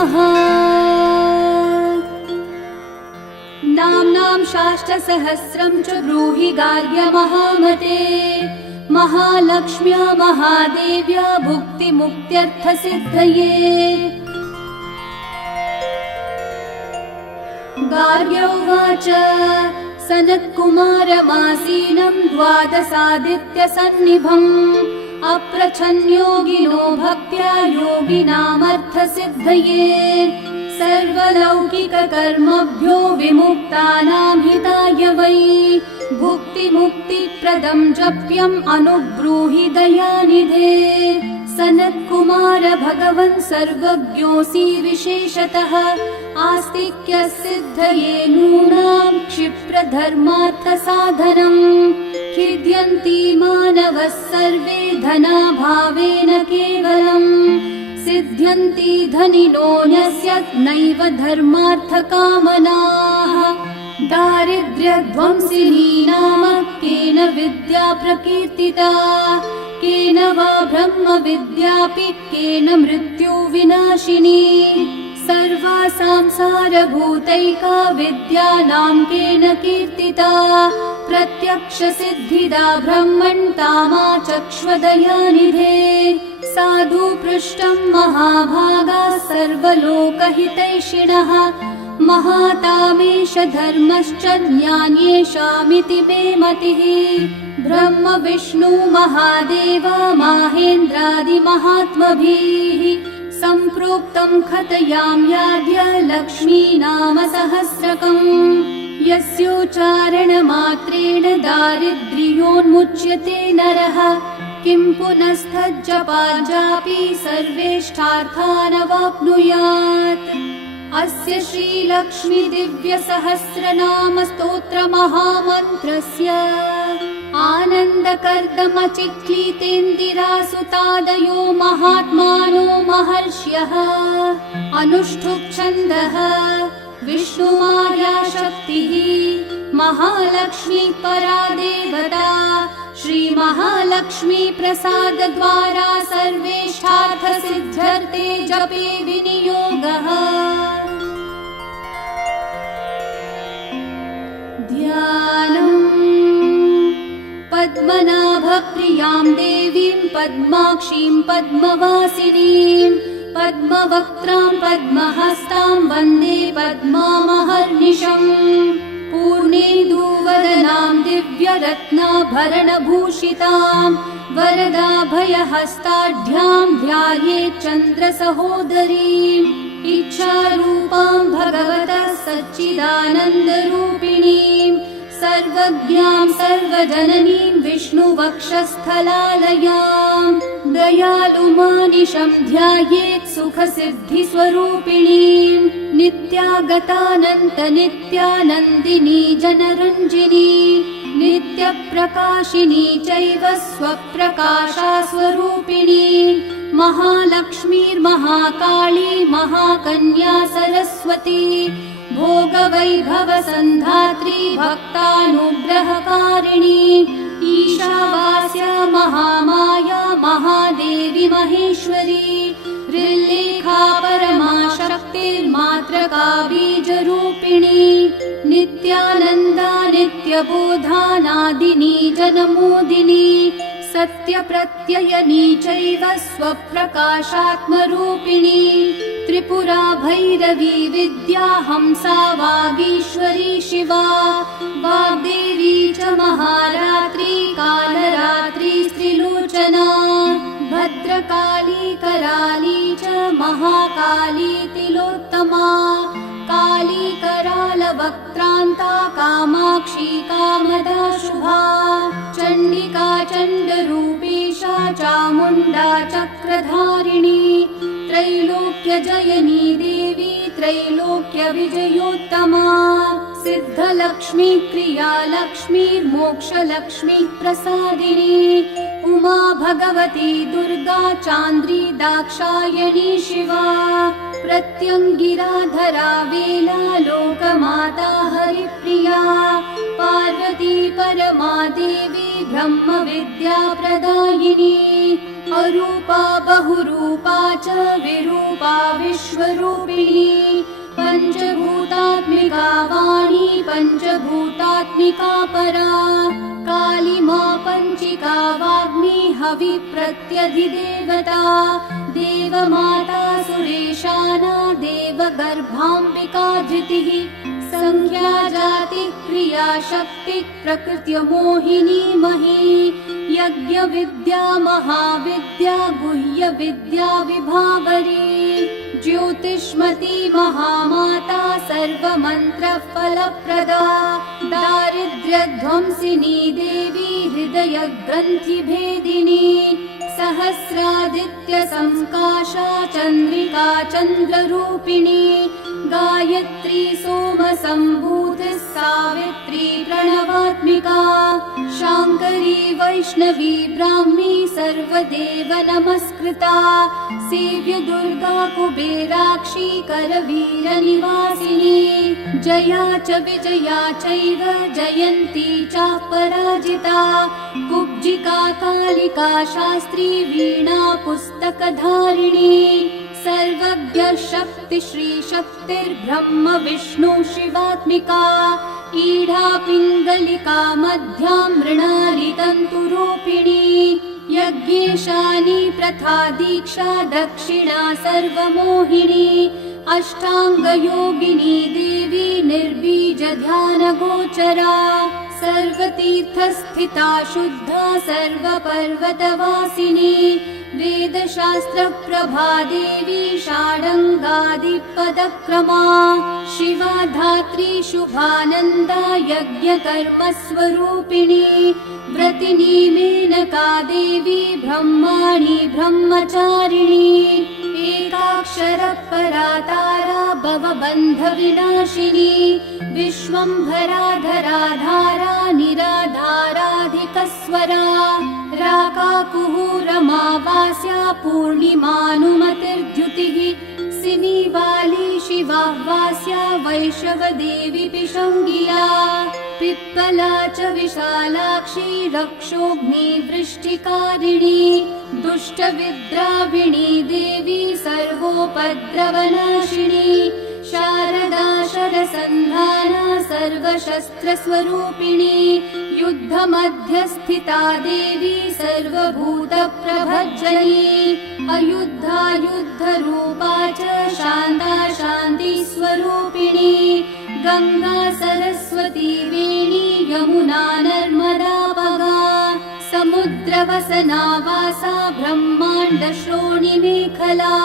नमः। नाम्नां शास्त्रसहस्रं च ब्रूहि गार्ग्य महामते। महालक्ष्म्या महादेव्या भुक्तिमुक्त्यर्थसिद्धये। गार्ग्य उवाच सनत्कुमारमासीनं द्वादशादित्यसन्निभम् अप्रच्छन्योगिनो भक्त्या योगिनामर्थसिद्धये। सर्वलौकिककर्मभ्यो विमुक्तानां हिताय वै भुक्तिमुक्तिप्रदं जप्यम् अनुब्रूहि दयानिधे। सनत्कुमार भगवन् सर्वज्ञोऽसि विशेषतः आस्तिक्यसिद्धये नूनां क्षिप्रधर्मार्थसाधनम्। खिद्यन्ति मानवः सर्वे धनाभावेन केवलम् सिद्ध्यन्ति धनिनो यस्य नैव धर्मार्थकामनाः। दारिद्र्यध्वंसिनी नाम केन विद्या प्रकीर्तिता केन वा ब्रह्मविद्यापि केन मृत्युविनाशिनी। सर्वासां सारभूतैका विद्या नाम केन कीर्तिता प्रत्यक्षसिद्धिदा ब्रह्मन् तामाचक्ष्वदयानिधे। साधु पृष्टं महाभागा सर्वलोकहितैषिणः महातामेष धर्मश्च ज्ञान्येषामिति मे मतिः। ब्रह्म विष्णु महादेवा माहेन्द्रादिमहात्मभिः सम्प्रोक्तं कथयाम्याद्य लक्ष्मी नाम सहस्रकम्। यस्योच्चारणमात्रेण दारिद्र्योन्मुच्यते नरः किं पुनस्तज्जपाजापि सर्वेष्ठार्थानवाप्नुयात्। अस्य श्रीलक्ष्मी दिव्यसहस्रनाम स्तोत्र महामन्त्रस्य आनन्दकर्दमचिक्लीतेन्दिरासुतादयो महात्मानो महर्ष्यः अनुष्ठुप् छन्दः। विष्णुमाया शक्तिः महालक्ष्मी परा देवता श्रीमहालक्ष्मी प्रसादद्वारा सर्वेष्ठार्थसिद्ध्यर्थे जपे विनियोगः। ध्यानम् पद्मनाभप्रियां देवीं पद्माक्षीं पद्मवासिनीं पद्मवक्त्रां पद्महस्तां वन्दे पद्मामहर्निशम्। पूर्णेन्दुवदनां दिव्यरत्नाभरणभूषितां वरदाभयहस्ताढ्यां ध्यायेत् चन्द्रसहोदरीम्। इच्छारूपां भगवतः सच्चिदानन्दरूपिणीं सर्वज्ञां सर्वजननीं विष्णुवक्षस्थलालयां। दयालुमानिशं ध्यायेत् सुखसिद्धिस्वरूपिणीं नित्यागतानन्तनित्यानन्दिनी जनरञ्जिनी नित्यप्रकाशिनी चैव स्वप्रकाशा स्वरूपिणी। महालक्ष्मीर्महाकाली महाकन्या सरस्वती भोगवैभवसन्धात्री भक्तानुग्रहकारिणी। ईशावास्या महामाया महादेवी महेश्वरी ऋल्लेखा परमाशक्तिर्मात्रका बीजरूपिणी। नित्यानन्दा नित्यबोधानादिनी जनमोदिनी सत्यप्रत्ययनी चैव स्वप्रकाशात्मरूपिणी। त्रिपुरा भैरवी विद्या हंसा वागीश्वरी शिवा वाग्देवी च महारात्री कालरात्री स्त्रिलोचना भद्रकाली कराली च महाकाली तिलोत्तमा। काली करालवक्त्रान्ता कामाक्षी कामदा शुभा चण्डिका चण्डरूपेशा चामुण्डा चक्रधारिणी। त्रैलोक्यजयनी देवी त्रैलोक्यविजयोत्तमा। सिद्धलक्ष्मी क्रियालक्ष्मी मोक्षलक्ष्मी प्रसादिनी। उमा भगवती दुर्गा चान्द्री दाक्षायणी शिवा प्रत्यङ्गिराधरा वेला लोकमाता हरिप्रिया। पार्वती परमादेवी ब्रह्मविद्या प्रदायिनी। अरूपा बहुरूपा च विरूपा विश्वरूपिणी पञ्चभूतात्मिका वाणी पञ्चभूतात्मिका परा कालिमा पञ्चिका वाग्मी हविप्रत्यधिदेवता देवमाता सुरेशाना देवगर्भाम्बिका धृतिः संख्या जाति क्रिया शक्ति प्रकृत्य मोहिनी मही यज्ञ विद्या महाविद्या गुह्य विद्या विभावरी ज्योतिष्मती महामाता सर्वमन्त्र फलप्रदा दारिद्र्यध्वंसिनी देवी हृदय ग्रन्थि भेदिनी सहस्रादित्य संकाशा चन्द्रिका चन्द्ररूपिणी गायत्री सोम सम्भूतिः सावित्री प्रणवात्मिका शाङ्करी वैष्णवी ब्राह्मी सर्वदेव नमस्कृता सेव्य दुर्गा कुबेराक्षी करवीरनिवासिनी जया च विजया चैव जयन्ती चापराजिता कुब्जिका कालिका शास्त्री वीणा पुस्तकधारिणी सर्वज्ञ शक्ति श्री शक्तिर्ब्रह्म विष्णु शिवात्मिका ईढा पिङ्गलिका मध्यां मृणाली तन्तुरूपिणी यज्ञेशानी प्रथा दीक्षा दक्षिणा सर्वमोहिनी अष्टाङ्गयोगिनी देवी निर्बीज ध्यान गोचरा सर्वतीर्थस्थिता शुद्धा सर्वपर्वतवासिनी वेदशास्त्र प्रभा देवी षाडङ्गादिपदक्रमा शिवा धात्री शुभानन्दा यज्ञकर्म स्वरूपिणी व्रतिनी मेनका देवी ब्रह्माणी ब्रह्मचारिणी एकाक्षर परा तारा भवबन्ध विनाशिनी विश्वम्भरा धारा निराधाराधिकस्वरा राकाकुहूरमावास्या पूर्णिमानुमतिर्द्युतिः सिनीवाली शिवा वास्या वैष्णवदेवी पिशङ्गिया पिप्पला च विशालाक्षी रक्षोग्नि वृष्टिकारिणी दुष्टविद्राविणी देवी सर्वोपद्रवनाशिनी शारदा शरसन्धाना सर्वशस्त्रस्वरूपिणी युद्धमध्यस्थिता देवी सर्वभूतप्रभज्जनी अयुद्धा युद्धरूपा च शान्ता शान्तिस्वरूपिणी गंगा सरस्वती वेणी यमुना नर्मदापगा समुद्रवसना वासा ब्रह्माण्ड श्रोणि मेखला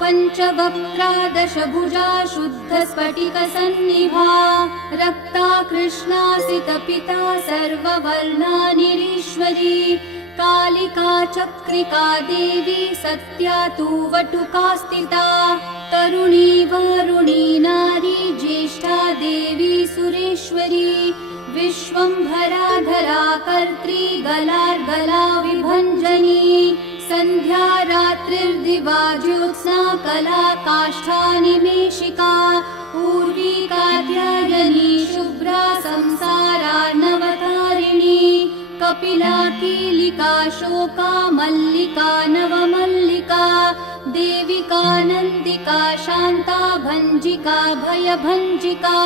पंचवक्त्रा दशभुजा शुद्ध स्फटिक सन्निभा रक्ता कृष्णासित पिता सर्ववर्णा निरीश्वरी कालिका चक्रिका देवी सत्या तु वटुका स्थिता तरुणी वरुणी नारी ज्येष्ठा देवी सुरेश्वरी विश्वम्भरा धरा कर्त्री गलार्गला विभञ्जनी संध्या रात्रिर्दिवा ज्योत्स्ना कला काष्ठा निमेषिका पूर्वी कात्यायनी शुभ्रा संसारार्णवतारिणी कपिला कीलिका शोका मल्लिका नवमल्लिका देविका नन्दिका शान्ता भञ्जिका भयभञ्जिका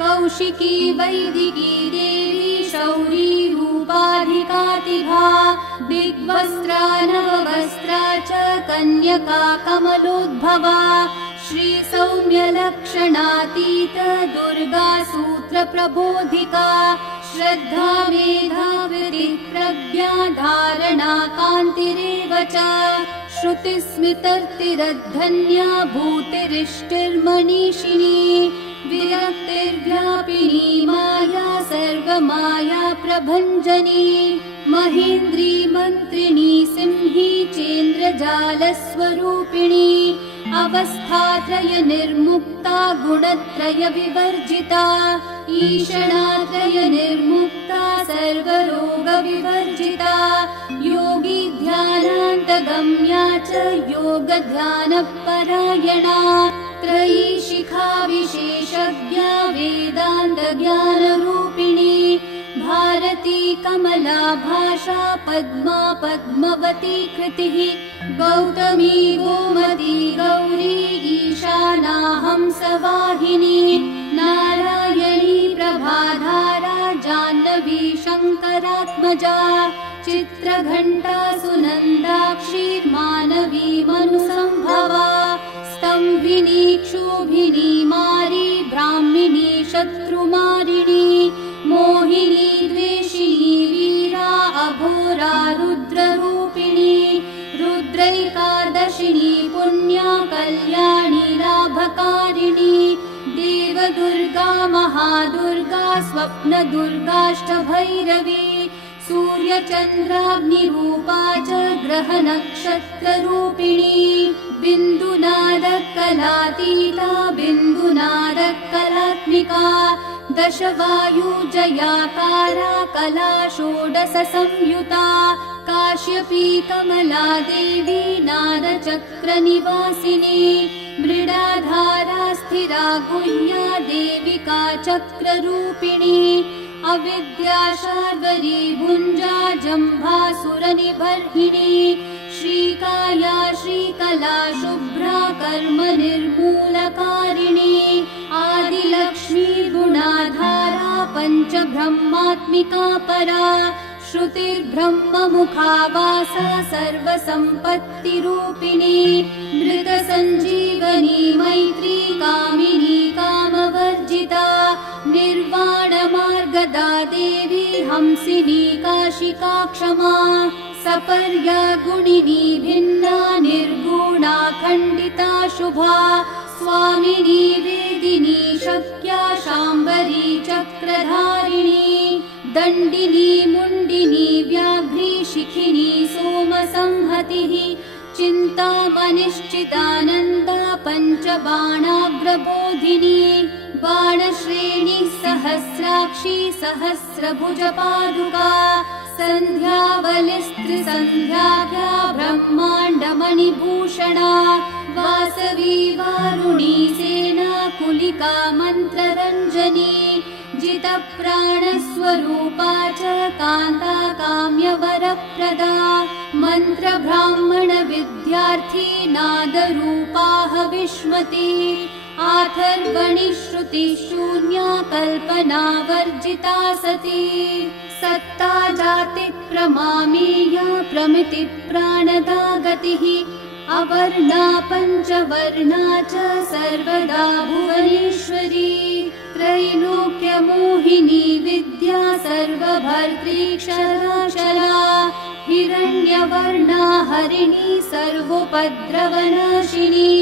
कौशिकी वैदिकी देवी शौरी रूपाधिकातिभा दिग्वस्त्रा नववस्त्रा च कन्यका कमलोद्भवा श्री सौम्य लक्षणातीत दुर्गा सूत्र प्रबोधिका श्रद्धा मेधा वृत्ति प्रज्ञा धारणा कान्तिरेव च श्रुतिस्मृतिर्धन्या भूतिरिष्टिर्मनीषिणी विरक्तिर्व्यापिनी माया सर्वमाया प्रभञ्जनी महेन्द्री मन्त्रिणी सिंही चेन्द्रजालस्वरूपिणी अवस्थात्रय निर्मुक्ता गुणत्रय विवर्जिता ईषणात्रय निर्मुक्ता सर्वरोग विवर्जिता योगी ध्यानान्तगम्या च योग ध्यान परायणा त्रयी शिखा विशेषज्ञा वेदान्त ज्ञान रूपिणी भारती कमला भाषा पद्मा पद्मवती कृतिः गौतमी गोमती गौरी ईशानाहं सवाहिनी नारायणी प्रभाधारा जाह्नवी शङ्करात्मजा चित्रघण्टा सुनन्दाक्षी मानवी मनुसंभवा स्तम्भिनी क्षोभिनी मारी ब्राह्मिणी शत्रुमारिणी मोहिनी द्वेषिणी वीरा अघोरा रुद्ररूपिणी रुद्रैकादशिनी पुण्या कल्याणी लाभकारिणी देवदुर्गा महादुर्गा स्वप्नदुर्गाष्टभैरवी सूर्यचन्द्राग्निरूपा च ग्रहनक्षत्ररूपिणी बिन्दुनादकलातीता बिन्दुनादकलात्मिका दशवायुजयाकारा कला षोडश संयुता काश्यपी कमला देवी नादचक्रनिवासिनी मृडाधारा स्थिरा गुह्या देविका चक्ररूपिणी अविद्या शार्वरी भुञ्जा जम्भासुरनिबर्हिणी श्रीकाया श्रीकला शुभ्रा कर्म निर्मूलकारिणी आदिलक्ष्मी गुणाधारा पञ्चब्रह्मात्मिका परा श्रुतिर्ब्रह्ममुखावासा सर्वसम्पत्तिरूपिणी मृतसञ्जीवनी मैत्री कामिनी कामवर्जिता निर्वाणमार्गदा देवी हंसिनी काशिका क्षमा सपर्या गुणिनी भिन्ना निर्गुणा खण्डिता शुभा स्वामिनी वेदिनी शक्या शाम्बरी चक्रधारिणी दण्डिनी मुण्डिनी व्याघ्री शिखिनी सोमसंहतिः चिन्तामनिश्चितानन्दा पञ्चबाणाग्रबोधिनी बाणश्रेणी सहस्राक्षी सहस्रभुजपादुका सन्ध्यावलिस्त्रिसन्ध्याख्या ब्रह्माण्डमणिभूषणा वासवी वारुणी सेना कुलिका मन्त्ररञ्जनी जितप्राणस्वरूपा च कान्ता काम्यवरप्रदा मन्त्रब्राह्मणविद्यार्थी नादरूपा हविष्मती आथर्वणि श्रुतिशून्या कल्पनावर्जिता सती सत्ता जाति प्रमामेया प्रमिति प्राणदा गतिः अवर्णा पञ्चवर्णा च सर्वदा भुवनेश्वरी त्रैलोक्यमोहिनी विद्या सर्वभर्त्री क्षराक्षरा हिरण्यवर्णा हरिणी सर्वोपद्रवनाशिनी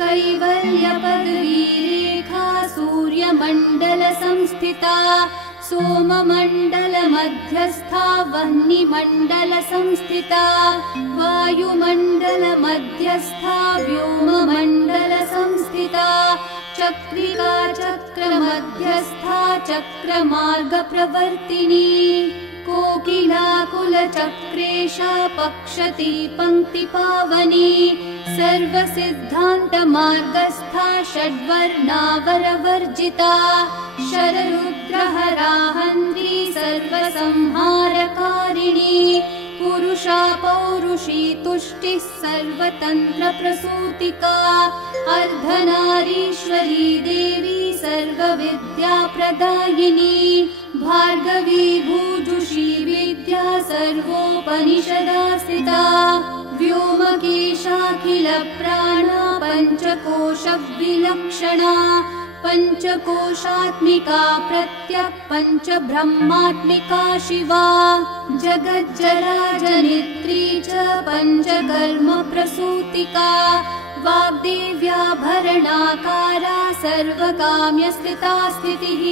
कैवल्यपदवी रेखा सूर्यमण्डल संस्थिता सोममण्डल मध्यस्था वह्निमण्डल संस्थिता वायुमण्डल मध्यस्था व्योममण्डल संस्थिता चक्रिका चक्र मध्यस्था चक्रमार्ग प्रवर्तिनी कोकिलाकुलचक्रेशा पक्षती पङ्क्तिपावनी सर्वसिद्धान्तमार्गस्था षड्वर्णावरवर्जिता शररुद्रहरा हन्त्री सर्वसंहारकारिणी पुरुषा पौरुषी तुष्टिः सर्वतन्त्रप्रसूतिका अर्धनारीश्वरी देवी सर्वविद्याप्रदायिनी भार्गवी भूजुषी विद्या सर्वोपनिषदा स्थिता व्योमकेशाखिलप्राणा पञ्चकोशविलक्षणा पञ्चकोशात्मिका प्रत्यक् पञ्चब्रह्मात्मिका शिवा जगज्जराजनित्री च पञ्चकर्मप्रसूतिका वाग्देव्याभरणाकारा सर्वकाम्यस्थिता स्थितिः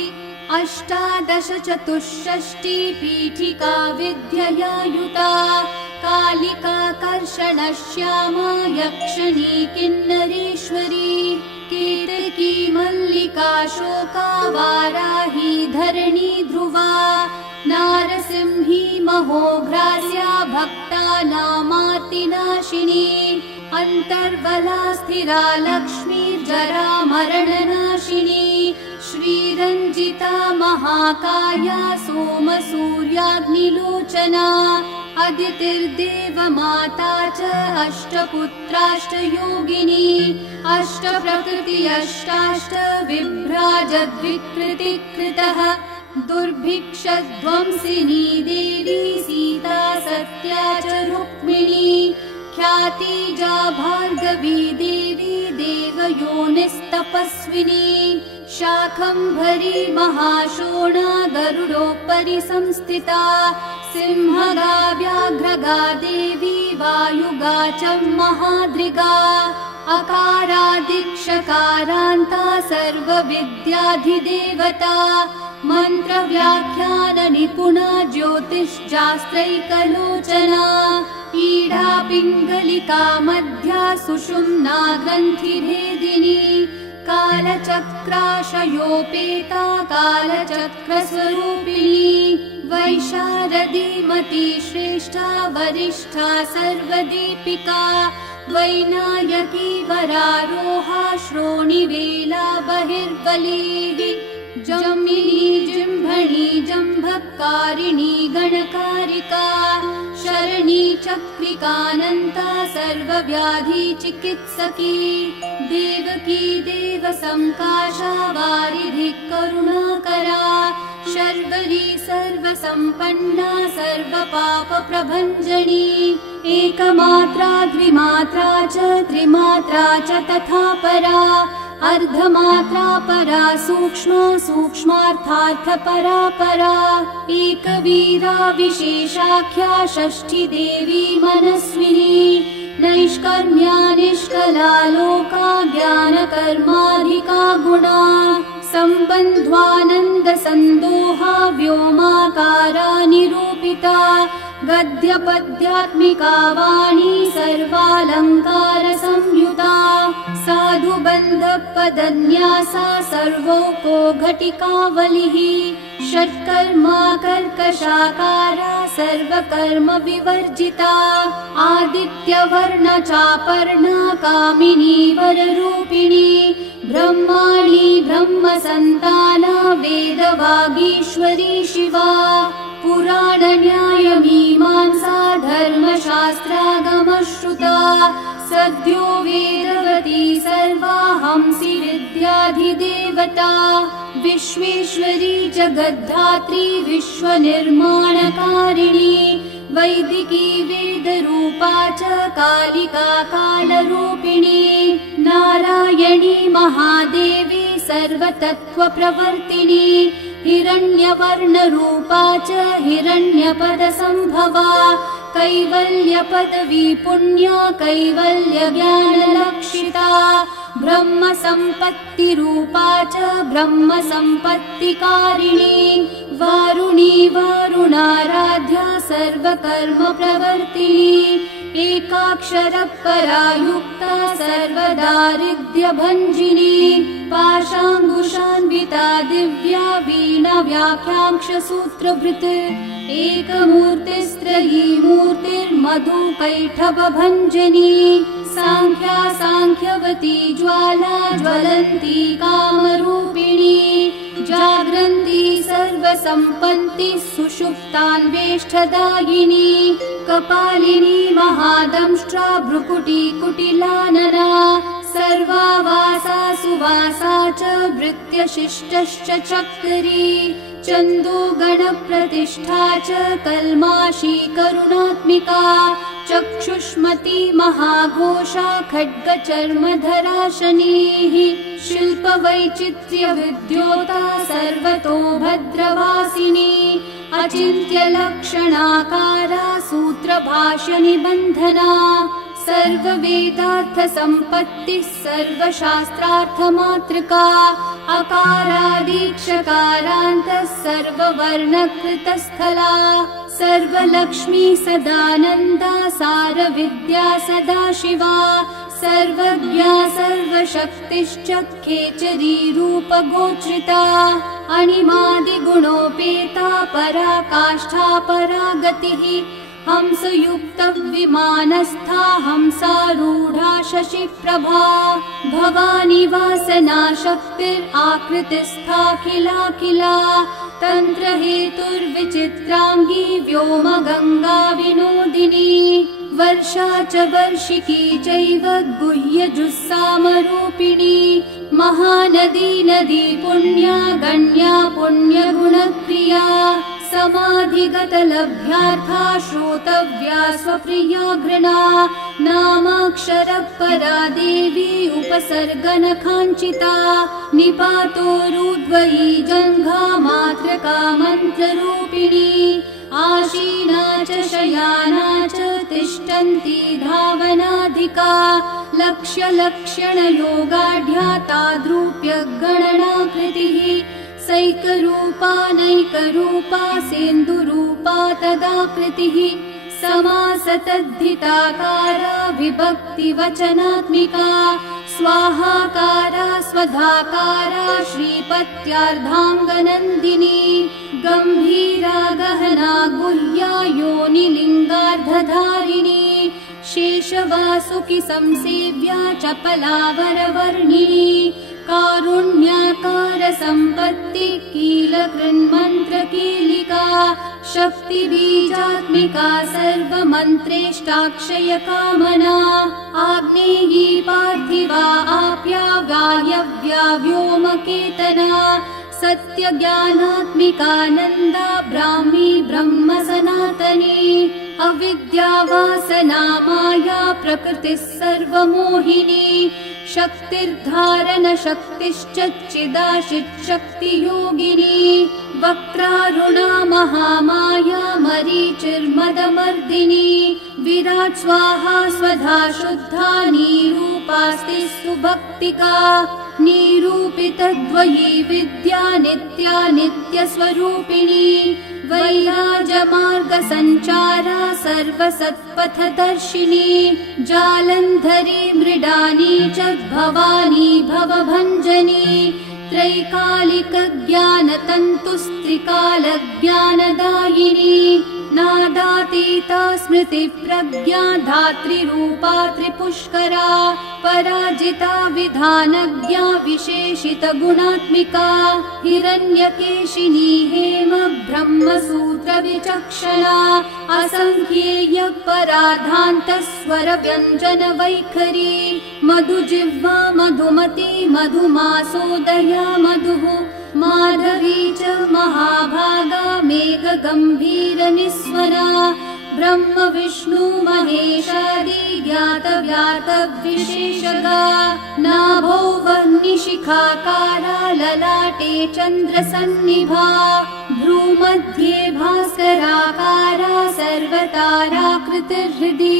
अष्टादश चतुष्षष्टि पीठिका विद्यया युता कालिका कर्षणश्यामा यक्षिणी किन्नरेश्वरी कीर्तिकी मल्लिका शोका वाराही धरणी ध्रुवा नारसिंही महोघ्रास्या भक्तानामार्तिनाशिनी अन्तर्बला स्थिरा लक्ष्मी जरा मरणनाशिनी श्रीरञ्जिता महाकाया सोमसूर्याग्निलोचना अदितिर्देवमाता च अष्टपुत्राष्टयोगिनी अष्टप्रकृति अष्टाष्ट विभ्राजद्विकृतिकृतः दुर्भिक्षध्वंसिनी देवी सीता सत्या च रुक्मिणी ख्यातिजा भार्गवी देवी देवयोनिस्तपस्विनी शाकम्भरी महाशोणा गरुडोपरि संस्थिता सिंहगा व्याघ्रगा देवी वायुगा च महादृगा अकारादिक्षकारान्ता सर्वविद्याधिदेवता मन्त्रव्याख्यान निपुणा ज्योतिश्शास्त्रैकलोचना ईढा पिङ्गलिका मध्या सुषुम्ना ग्रन्थिभेदिनी कालचक्राशयोपेता कालचक्रस्वरूपिणी वैशारदीमती श्रेष्ठा वरिष्ठा सर्वदीपिका वैनायकी वरारोहा श्रोणिवेला बहिर्बलिः जम्मिनी जिह्मणी जम्भकारिणी गणकारिका शरणी चक्रिकानन्ता सर्वव्याधि चिकित्सकी देवकी देवसंकाशा वारिधि करुणाकरा शर्वरी सर्वसम्पन्ना सर्वपापप्रभञ्जनी एकमात्रा द्विमात्रा च त्रिमात्रा च तथा परा अर्धमात्रा परा सूक्ष्मा सूक्ष्मार्थार्थपरा परा एकवीरा विशेषाख्या षष्ठी देवी मनस्विनी नैष्कर्म्या निष्कला लोका ज्ञानकर्माधिका गुणा सम्बन्ध्वानन्द सन्दोहा व्योमाकारा निरूपिता गद्यपद्यात्मिका वाणी सर्वालङ्कार संयुता साधुबन्धपदन्यासा सर्वोको घटिकावलिः षट्कर्मा कर्कशाकारा सर्वकर्म विवर्जिता आदित्यवर्ण चापर्णा कामिनी वररूपिणी ब्रह्माणी ब्रह्मसन्ताना वेदवागीश्वरी शिवा पुराणन्यायमीमांसा धर्मशास्त्रागमश्रुता सद्यो वेदवती सर्वा हंसि विद्याधिदेवता विश्वेश्वरी जगद्धात्री विश्वनिर्माणकारिणी वैदिकी वेदरूपा च कालिका कालरूपिणी नारायणी महादेवी सर्वतत्त्वप्रवर्तिनी हिरण्यवर्णरूपा च हिरण्यपदसम्भवा कैवल्यपदवी पुण्या कैवल्यज्ञानलक्षिता ब्रह्मसम्पत्तिरूपा च ब्रह्मसम्पत्तिकारिणी वारुणी वारुणाराध्या सर्वकर्मप्रवर्तिनी एकाक्षरपरा युक्ता सर्वदारिद्र्यभञ्जिनी पाशाङ्कुशान्विता दिव्या वीणा व्याख्याङ्क्षसूत्रभृत् एकमूर्तिस्त्रयी मूर्तिर्मधुकैटभभञ्जनी साङ्ख्या साङ्ख्यवती ज्वाला ज्वलन्ती कामरूपिणी जाग्रन्ती सर्वसम्पत्तिः सुषुप्तान्वेष्टदायिनी कपालिनी महादंष्ट्रा भ्रुकुटी कुटिलानना सर्वावासा सुवासा च भृत्यशिष्टश्च चक्री चन्दो गणप्रतिष्ठा च कल्माशी करुणात्मिका चक्षुष्मती महाघोषा खड्गचर्मधरा शनिः शिल्पवैचित्र्यविद्योता सर्वतो भद्रवासिनी अचिन्त्यलक्षणाकारा सूत्रभाष्यनिबन्धना सर्ववेदार्थसम्पत्तिः सर्वशास्त्रार्थमातृका अकारादीक्षकारान्तः सर्ववर्णकृतस्थला सर्वलक्ष्मी सदानन्दा सारविद्या सदाशिवा सर्वज्ञा सर्वशक्तिश्च खेचरी रूपगोचरिता अणिमादिगुणोपेता पराकाष्ठा परागतिः हंसयुक्तविमानस्था हंसारूढा शशिप्रभा भवानी वासना शक्तिराकृतिस्थाखिलाखिला तन्त्रहेतुर्विचित्राङ्गी व्योमगङ्गा विनोदिनी वर्षा च वर्षिकी चैव गुह्यजुस्सामरूपिणी महानदी नदी पुण्या गण्या पुण्यगुणप्रिया समाधिगतलभ्यार्था श्रोतव्या स्वप्रिया घृणा नामाक्षरपरा देवी उपसर्गनखाञ्चिता निपातोरुद्वयी जङ्घा मातृका मन्त्ररूपिणी आशीना च शयाना च तिष्ठन्ती धावनाधिका लक्ष्यलक्षणयोगाढ्या ताद्रूप्य गणनाकृतिः सैकरूपा नैकरूपा सेन्दुरूपा तदाकृतिः समासतद्धिताकारा विभक्तिवचनात्मिका स्वाहाकारा स्वधाकारा श्रीपत्यार्धाङ्गनन्दिनी गम्भीरा गहना गुह्या योनिलिङ्गार्धधारिणी शेषवासुकि संसेव्या चपला वरवर्णिनी कारुण्याकार सम्पत्ति कीलकृन्मन्त्रकीलिका शक्तिबीजात्मिका सर्वमन्त्रेष्टाक्षय कामना आग्नेयी पार्थिवा आप्या वायव्या व्योमकेतना सत्यज्ञानात्मिकानन्दा ब्राह्मी ब्रह्म सनातनी अविद्यावासना माया प्रकृतिः सर्वमोहिनी शक्तिर्धारण शक्तिश्च चिदाशिच्छक्तियोगिनी वक्रारुणा महामाया मरीचिर्मदमर्दिनी विराट् स्वाहा स्वधा शुद्धा निरूपास्ति सुभक्तिका निरूपितद्वयी विद्या नित्या नित्यस्वरूपिणी वैराजमार्गसञ्चारा सर्वसत्पथदर्शिनी जालन्धरी मृडानी च भवानी भवभञ्जनी त्रैकालिकज्ञानतन्तुस्त्रिकालज्ञानदायिनी नादातीता स्मृतिप्रज्ञा धात्रीरूपा त्रिपुष्करा पराजिता विधानज्ञा विशेषितगुणात्मिका हिरण्यकेशिनी हेम ब्रह्मसूत्रविचक्षणा असङ्ख्येय पराधान्तस्वरव्यञ्जनवैखरी मधुजिह्वा मधुमती मधुमासोदया मधुः माधवी च महाभागा मेघगम्भीरनिस्वरा ब्रह्म विष्णु महेशादि ज्ञातव्यातविशेषगा नाभो वह्निशिखाकारा ललाटे चन्द्रसन्निभा भ्रूमध्ये भास्कराकारा सर्वताराकृतिर्हृदि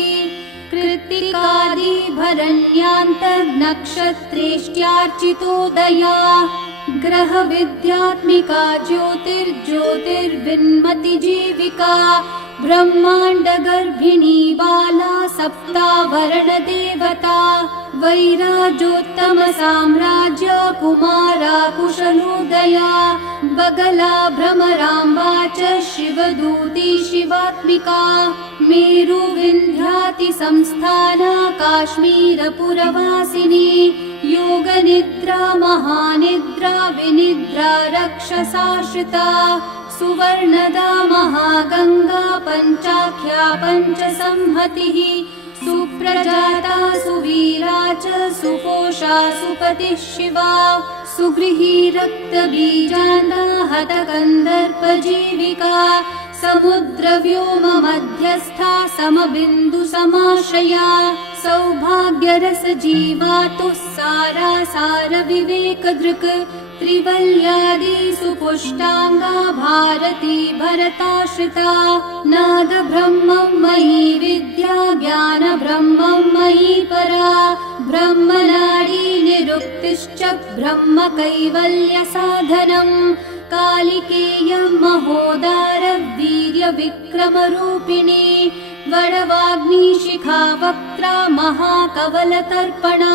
कृत्तिकादिभरण्यान्तर्नक्षत्रेष्ट्यार्चितोदया ग्रहविद्यात्मिका ज्योतिर्ज्योतिर्विन्मतिजीविका ब्रह्माण्डगर्भिणी बाला सप्तावरणदेवता वैराजोत्तमसाम्राज्य कुमारा कुशलोदया बगला भ्रमराम्बा च शिवदूती शिवात्मिका मेरुविन्ध्यातिसंस्थाना काश्मीरपुरवासिनी योगनिद्रा महानिद्रा विनिद्रा रक्षसाश्रिता सुवर्णदा महागंगा पंचाख्या पंचसंहतिः सुप्रजाता सुवीरा च सुपोषा सुपतिः शिवा सुगृही रक्तबीजान्दा हतकन्दर्पजीविका समुद्रव्योम मध्यस्था समबिन्दु समाश्रया सौभाग्यरस जीवातुः सारा सार विवेकदृक् त्रिवल्यादि सुपुष्टांगा भारती भरताश्रिता नाद ब्रह्मं मयि विद्या ज्ञान ब्रह्मं मयि परा ब्रह्मनाडी निरुक्तिश्च ब्रह्म कैवल्य साधनम् कालिकेय महोदार वीर्य विक्रम रूपिणी वडवाग्निशिखा वक्त्रा महाकवलतर्पणा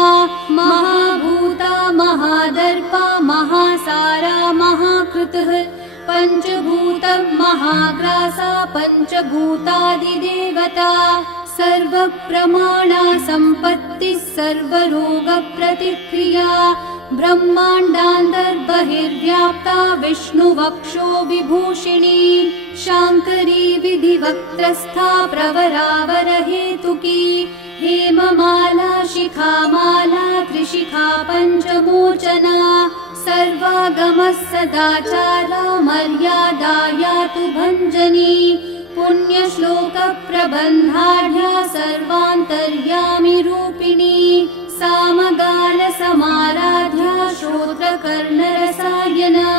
महाभूता महादर्पा महासारा महाकृतः पञ्चभूतं महाग्रासा पञ्चभूतादिदेवता सर्वप्रमाणा सम्पत्तिः सर्वरोगप्रतिक्रिया ब्रह्माण्डान्तर्बहिर्व्याप्ता विष्णुवक्षो विभूषिणी शाङ्करी विधिवक्त्रस्था प्रवरावरहेतुकी हेममाला शिखामाला त्रिशिखा पञ्चमोचना सर्वागमः सदाचारा मर्यादा यातु भञ्जनी पुण्यश्लोकप्रबन्धाढ्या सर्वान्तर्यामि रूपिणी सामगानसमाराध्या श्रोत्रकर्णरसायना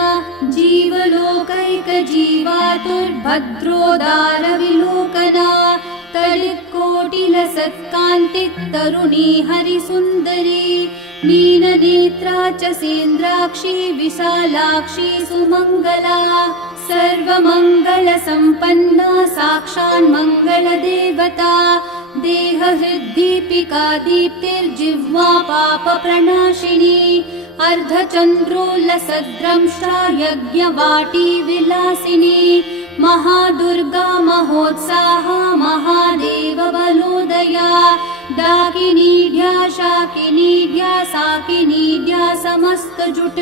जीवलोकैकजीवातुर्भद्रोदारविलोकना तडित्कोटिलसत्कान्तितरुणी हरिसुन्दरी नीलनेत्रा च सेन्द्राक्षी विशालाक्षी सुमङ्गला सर्वमङ्गलसम्पन्ना साक्षान्मङ्गलदेवता देहहृद्दीपिका दीप्तिर्जिह्वा पापप्रणाशिनी अर्धचन्द्रोल्लसद्रंष्टा यज्ञवाटी विलासिनी महादुर्गा महोत्साहा महादेवबलोदया डाकिनीढ्या शाकिनीढ्या साकिनीढ्या समस्तजुट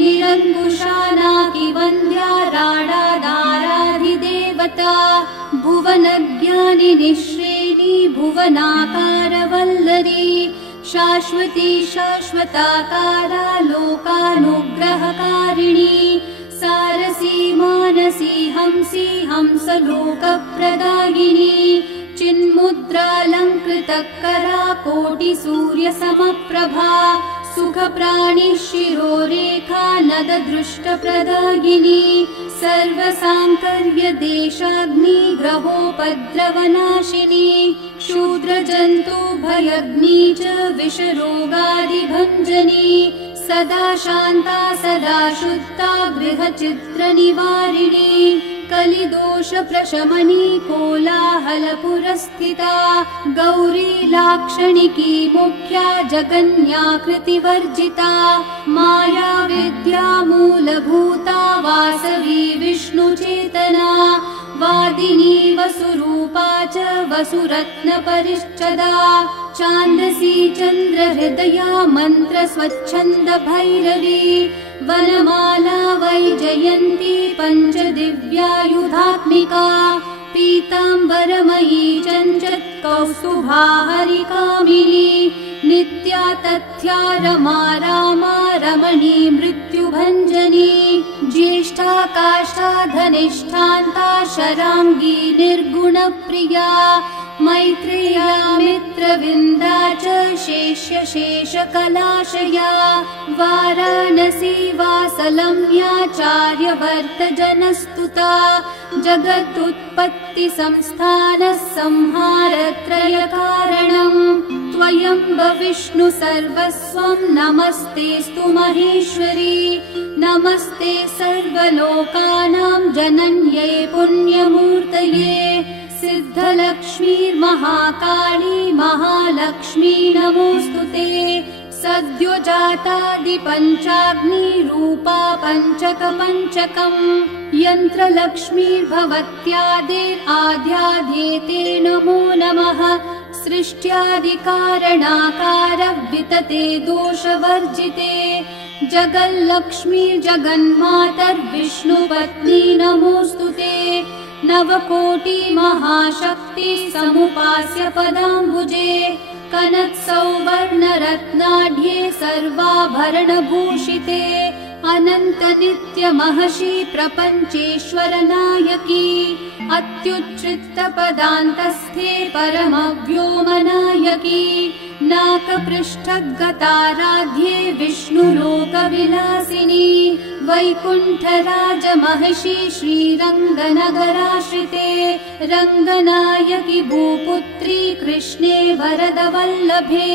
निरङ्कुशा नाकिवन्द्या राडाधाराधिदेवता भुवनज्ञानिनी श्रेणी भुवनाकारवल्लरी शाश्वती शाश्वताकारा लोकानुग्रहकारिणी सारसी मानसी हंसी हंसलोकप्रदायिनी चिन्मुद्रालङ्कृतकरा कोटिसूर्यसमप्रभा सुखप्राणिः शिरोरेखा नददृष्टप्रदायिनी सर्वसाङ्कर्यदेशाग्नि ग्रहोपद्रवनाशिनी क्षुद्रजन्तुभयग्नी च विषरोगादिभञ्जनी सदा शान्ता सदा शुद्धा गृहचित्रनिवारिणी कलिदोषप्रशमनी कोलाहलपुरस्थिता गौरी लाक्षणिकी मुख्या जगन्याकृतिवर्जिता माया विद्या मूलभूता वासवी विष्णुचेतना वादिनी वसुरूपा च वसुरत्नपरिच्छदा छान्दसी चन्द्रहृदया मन्त्रस्वच्छन्दभैरवी वनमाला वैजयन्ती पञ्चदिव्यायुधात्मिका पीताम्बरमयी चञ्चत्कौस्तुभा हरिकामिनी नित्या तथ्या रमा रामा रमणी मृत्युभञ्जनी ज्येष्ठा काष्ठा धनिष्ठान्ता शराङ्गी निर्गुणप्रिया मैत्रेया मित्रविन्दा च शेष्यशेषकलाशया वाराणसी वासलम्याचार्यवर्तजनस्तुता जगदुत्पत्तिसंस्थानः संहारत्रयकारणम् त्वयम्ब विष्णु सर्वस्वं नमस्तेऽस्तु महेश्वरी नमस्ते सर्वलोकानां जनन्यै पुण्यमूर्तये सिद्धलक्ष्मीर्महाकाली महालक्ष्मी नमोऽस्तुते सद्योजातादिपञ्चाग्निरूपा पञ्चकपञ्चकम् यन्त्रलक्ष्मीर्भवत्यादिराध्याध्येते नमो नमः सृष्ट्यादिकारणाकार वितते दोषवर्जिते जगल्लक्ष्मीर्जगन्मातर्विष्णुपत्नी नमोऽस्तुते नवकोटि महाशक्ति समुपास्य पदाम्बुजे कनत्सौवर्णरत्नाढ्ये सर्वाभरणभूषिते अनन्तनित्यमहर्षि प्रपञ्चेश्वर नायकी अत्युच्छ्रितपदान्तस्थे परमव्योमनायकी नाकपृष्ठगताराध्ये विष्णुलोकविलासिनी वैकुण्ठराजमहर्षि श्रीरङ्गनगराश्रिते रङ्गनायकि भूपुत्री कृष्णे वरदवल्लभे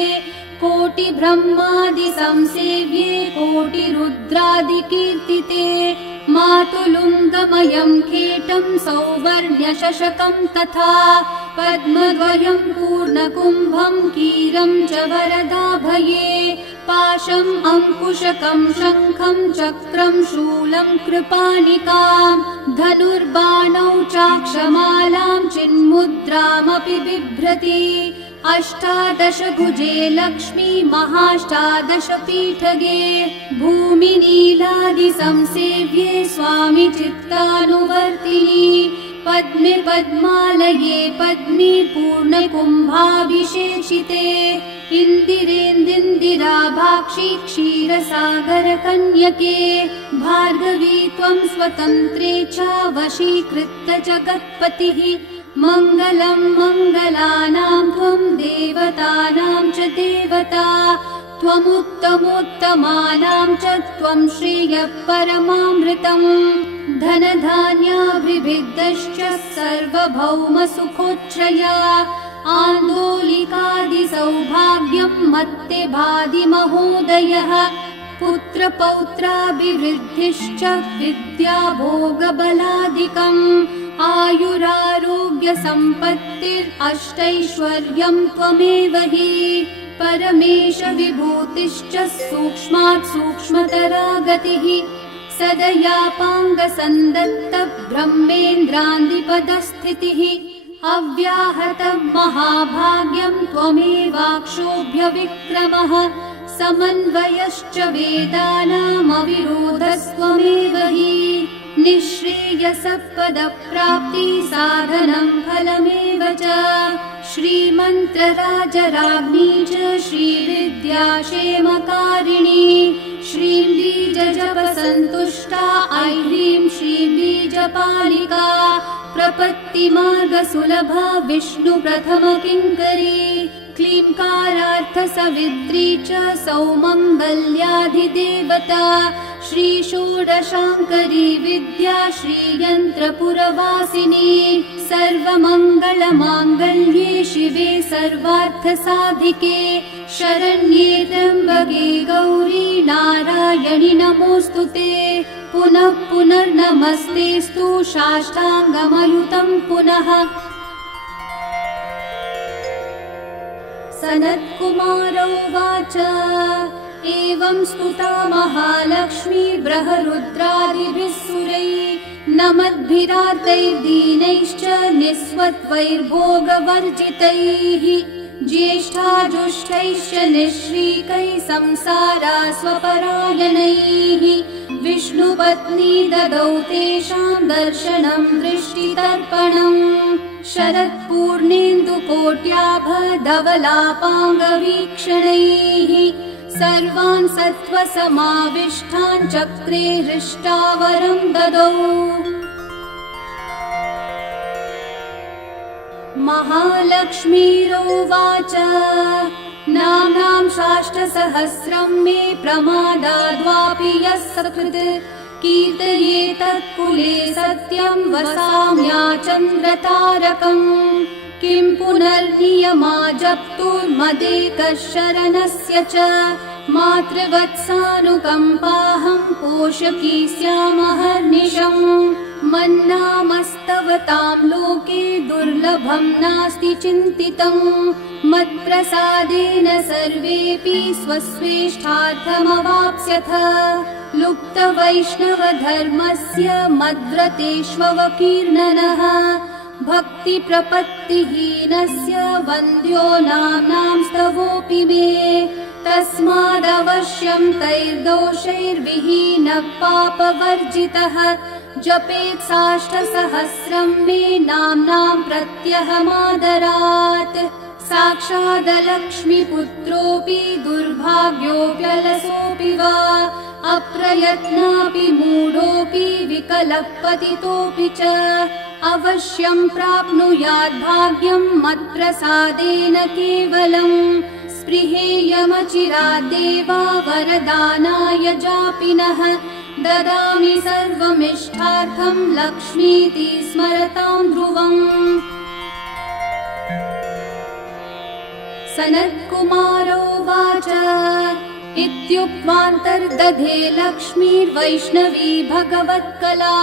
कोटिब्रह्मादिसंसेव्ये कोटिरुद्रादिकीर्तिते मातुलुङ्गमयं खेटं सौवर्ण्यशशकं तथा पद्मद्वयं पूर्णकुम्भं कीरं च वरदाभये पाशम् अङ्कुशकं शङ्खं चक्रं शूलं कृपाणिकां धनुर्बाणौ चाक्षमालां चिन्मुद्रामपि बिभ्रति अष्टादशभुजे लक्ष्मी महाष्टादशपीठगे भूमिनीलादिसंसेव्ये स्वामि चित्तानुवर्तिनि पद्मे पद्मालये पद्मे पूर्णकुम्भाभिषेचिते इन्दिरेन्दिराभाक्षि क्षीरसागरकन्यके भार्गवी त्वं स्वतन्त्रे च वशीकृत्य जगत्पतिः मङ्गलं मङ्गलानां त्वं देवतानां च देवता त्वमुत्तमोत्तमानां च त्वं श्रेयः परमामृतम् धनधान्याभिवृद्धश्च सर्वभौमसुखोच्छ्रया आन्दोलिकादिसौभाग्यं मत्ते भाति महोदयः पुत्रपौत्राभिवृद्धिश्च विद्याभोगबलादिकम् आयुरारोग्यसम्पत्तिरष्टैश्वर्यं त्वमेव हि परमेश विभूतिश्च सूक्ष्मात् सूक्ष्मतरा गतिः सदयापाङ्गसन्दत्त ब्रह्मेन्द्रान्दिपदस्थितिः अव्याहतं महाभाग्यं त्वमेवाक्षोभ्यविक्रमः समन्वयश्च वेदानामविरोधस्त्वमेव हि निःश्रेयसपदप्राप्ति साधनं फलमेव च श्रीमन्त्रराजराज्ञी च श्रीविद्याक्षेमकारिणी श्रीं बीजजपसन्तुष्टा ऐह्रीं श्रीं बीजपालिका प्रपत्तिमार्गसुलभा विष्णुप्रथमकिङ्करी क्लींकारार्थसवित्री च सौमङ्गल्याधिदेवता श्रीषोडशाङ्करी विद्या श्रीयन्त्रपुरवासिनी सर्वमङ्गलमाङ्गल्ये शिवे सर्वार्थसाधिके शरण्ये त्र्यम्बके गौरी नारायणि नमोऽस्तुते पुनः पुनर्नमस्तेऽस्तु साष्टाङ्गमयुतं पुनः। सनत्कुमार उवाच एवं स्तुता महालक्ष्मी बृहरुद्रादिभिः सुरैः नमद्भिरार्तैर्दीनैश्च निःस्वत्वैर्भोगवर्जितैः ज्येष्ठाजुष्टैश्च निःश्रीकैः संसारास्वपरायणैः विष्णुपत्नी ददौ तेषां दर्शनं दृष्टितर्पणम् शरत्पूर्णेन्दुकोट्याभधवलापाङ्गवीक्षणैः सर्वान् सत्त्वसमाविष्टान् चक्रे हृष्टावरं ददौ। महालक्ष्मीरोवाच नाम्नां साष्टसहस्रं मे प्रमादाद्वापि यः सकृत् कीर्तयेतत्कुले सत्यं वसाम्याचन्द्रतारकम् किं पुनर्नियमा जप्तुर्मदेकः शरणस्य च मातृवत्सानुकम्पाहं पोषकी स्यामहर्निशम् मन्नामस्तवतां लोके दुर्लभं नास्ति चिन्तितम् मत्प्रसादेन सर्वेऽपि स्वस्वेष्टार्थमवाप्स्यथ लुप्तवैष्णवधर्मस्य मद्व्रतेष्वकीर्णनः भक्तिप्रपत्तिहीनस्य वन्द्यो नाम्नां स्तवोऽपि मे तस्मादवश्यं तैर्दोषैर्विहीनः पापवर्जितः जपेत् साष्टसहस्रं मे नाम्नां प्रत्यहमादरात् साक्षादलक्ष्मीपुत्रोऽपि दुर्भाग्योऽप्यलसोऽपि वा अप्रयत्नापि मूढोऽपि विकलपतितोऽपि च अवश्यं प्राप्नुयात् भाग्यं मत्प्रसादेन केवलम् स्पृहेयमचिरादेवा वरदानाय जापिनः ददामि सर्वमिष्टार्थं लक्ष्मीति स्मरतां ध्रुवम्। सनत्कुमारोवाच इत्युक्त्वान्तर्दधे लक्ष्मीर्वैष्णवी भगवत्कला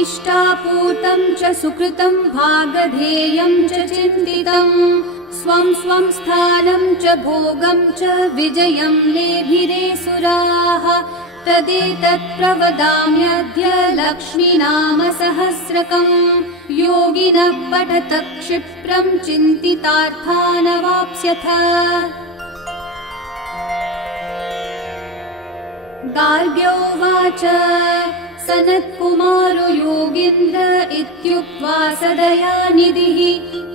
इष्टापूर्तं च सुकृतं भागधेयं च चिन्तितम् स्वं स्वं स्थानं च भोगं च विजयं लेभिरे सुराः तदेतत् प्रवदाम्यद्य लक्ष्मीनाम सहस्रकम् योगिनः पठत क्षिप्रं चिन्तितार्थानवाप्स्यथ। गार्ग्योवाच सनत्कुमारो योगीन्द्र इत्युक्त्वा सदयानिधिः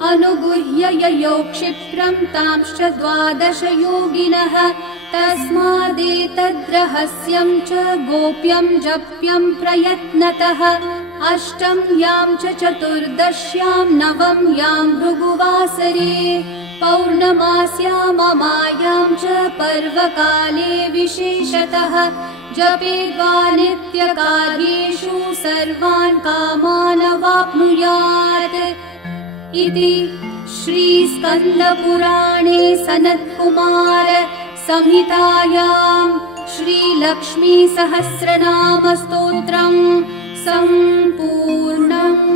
अनुगुह्य ययौ क्षिप्रं तांश्च 12 योगिनः तस्मादेतद्रहस्यं च गोप्यं जप्यं प्रयत्नतः अष्टम यां च चतुर्दश्यां नवम यां भृगुवासरे पौर्णमास्याममायां च पर्वकाले विशेषतः जपेद्वा नित्यकार्येषु सर्वान् कामान् अवाप्नुयात् इति श्रीस्कन्दपुराणे सनत्कुमार संहितायां श्रीलक्ष्मी सहस्रनाम स्तोत्रम् सम्पूर्णम्।